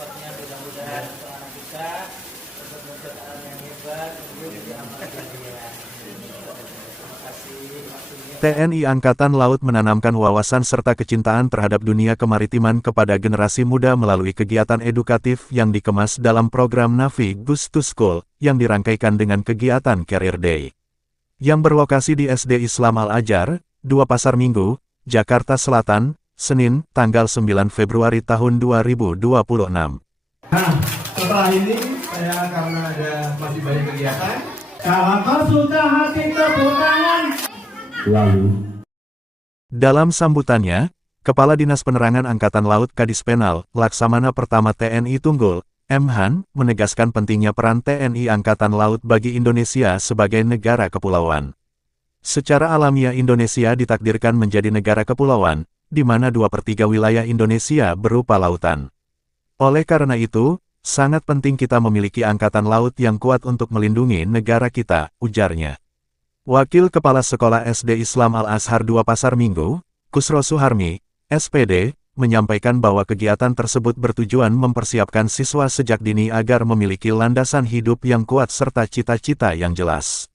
supportnya mudah-mudahan untuk anak kita untuk pencapaian yang hebat untuk diamalkan dia. Terima kasih waktunya. TNI Angkatan Laut menanamkan wawasan serta kecintaan terhadap dunia kemaritiman kepada generasi muda melalui kegiatan edukatif yang dikemas dalam program Navi Goes to School, yang dirangkaikan dengan kegiatan Career Day. Yang berlokasi di SD Islam Al-Ajar, 2 Pasar Minggu, Jakarta Selatan, Senin, tanggal 9 Februari tahun 2026. Nah, setelah ini, saya karena ada masih banyak kegiatan, kalau sudah hati tepuk tangan. Lalu, dalam sambutannya, Kepala Dinas Penerangan Angkatan Laut Kadispenal, Laksamana Pertama TNI Tunggul, M. Han, menegaskan pentingnya peran TNI Angkatan Laut bagi Indonesia sebagai negara kepulauan. Secara alamiah Indonesia ditakdirkan menjadi negara kepulauan, di mana 2/3 wilayah Indonesia berupa lautan. Oleh karena itu, sangat penting kita memiliki angkatan laut yang kuat untuk melindungi negara kita, ujarnya. Wakil Kepala Sekolah SD Islam Al-Azhar 2 Pasar Minggu, Kusro Suharmi, SPD, menyampaikan bahwa kegiatan tersebut bertujuan mempersiapkan siswa sejak dini agar memiliki landasan hidup yang kuat serta cita-cita yang jelas.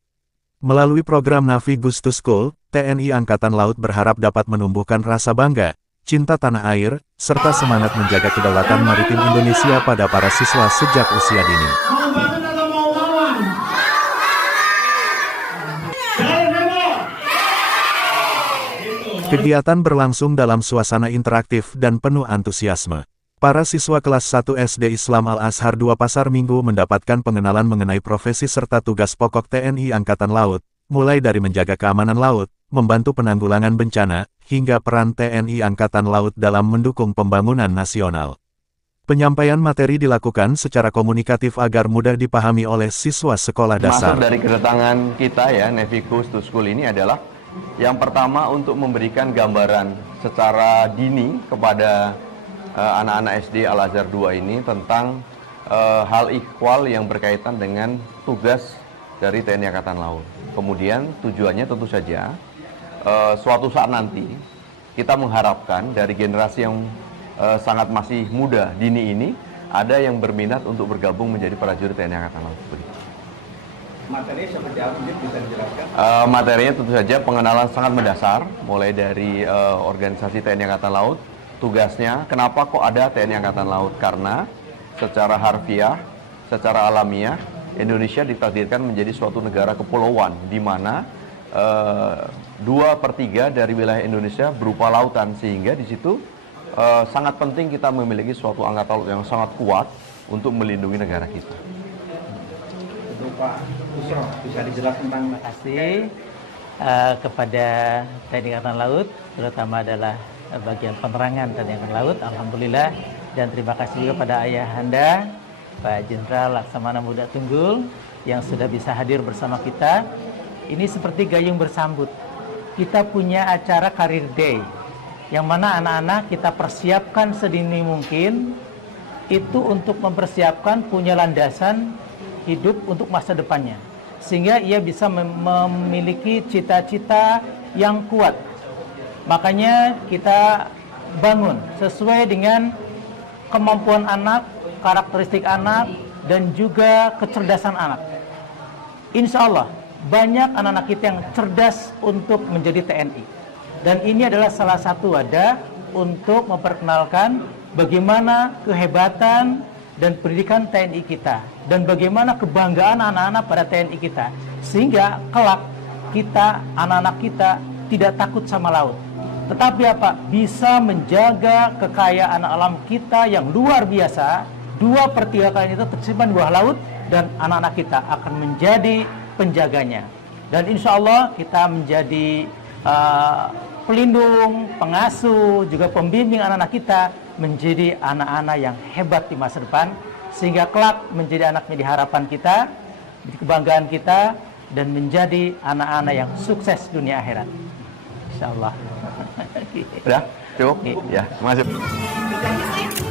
Melalui program Navi Goes to School, TNI Angkatan Laut berharap dapat menumbuhkan rasa bangga, cinta tanah air, serta semangat menjaga kedaulatan maritim Indonesia pada para siswa sejak usia dini. Kegiatan berlangsung dalam suasana interaktif dan penuh antusiasme. Para siswa kelas 1 SD Islam Al-Azhar 2 Pasar Minggu mendapatkan pengenalan mengenai profesi serta tugas pokok TNI Angkatan Laut, mulai dari menjaga keamanan laut, membantu penanggulangan bencana, hingga peran TNI Angkatan Laut dalam mendukung pembangunan nasional. Penyampaian materi dilakukan secara komunikatif agar mudah dipahami oleh siswa sekolah dasar. Maksud dari kedatangan kita ya, Navi Goes to School ini adalah yang pertama untuk memberikan gambaran secara dini kepada anak-anak SD Al-Azhar 2 ini tentang hal ihwal yang berkaitan dengan tugas dari TNI Angkatan Laut. Kemudian tujuannya tentu saja suatu saat nanti kita mengharapkan dari generasi yang sangat masih muda dini ini ada yang berminat untuk bergabung menjadi prajurit TNI Angkatan Laut. materi seperti apa bisa dijelaskan? Materinya tentu saja pengenalan sangat mendasar, mulai dari organisasi TNI Angkatan Laut, tugasnya, kenapa kok ada TNI Angkatan Laut? Karena secara harfiah, secara alamiah, Indonesia ditakdirkan menjadi suatu negara kepulauan, di mana 2/3 dari wilayah Indonesia berupa lautan, sehingga di situ sangat penting kita memiliki suatu angkatan laut yang sangat kuat untuk melindungi negara kita. Pak Kusro, bisa dijelaskan tentang Terima kasih kepada TNI Angkatan Laut, terutama adalah bagian penerangan TNI Angkatan Laut, alhamdulillah, dan terima kasih juga pada Ayahanda Pak Jenderal Laksamana Muda Tunggul yang sudah bisa hadir bersama kita. Ini seperti gayung bersambut. Kita punya acara Career Day, yang mana anak-anak kita persiapkan sedini mungkin itu untuk mempersiapkan punya landasan hidup untuk masa depannya, sehingga ia bisa memiliki cita-cita yang kuat. Makanya kita bangun sesuai dengan kemampuan anak, karakteristik anak, dan juga kecerdasan anak. Insya Allah banyak anak-anak kita yang cerdas untuk menjadi TNI, dan ini adalah salah satu wadah untuk memperkenalkan bagaimana kehebatan dan pendidikan TNI kita, dan bagaimana kebanggaan anak-anak pada TNI kita, sehingga kelak kita, anak-anak kita tidak takut sama laut, tetapi apa? Bisa menjaga kekayaan alam kita yang luar biasa. 2/3 kali itu tersimpan di bawah laut, dan anak-anak kita akan menjadi penjaganya. Dan insya Allah kita menjadi pelindung, pengasuh, juga pembimbing anak-anak kita menjadi anak-anak yang hebat di masa depan, sehingga kelak menjadi anak menjadi harapan kita, kebanggaan kita, dan menjadi anak-anak yang sukses dunia akhirat. Insya Allah. Udah? Cukup? Ya, terima kasih.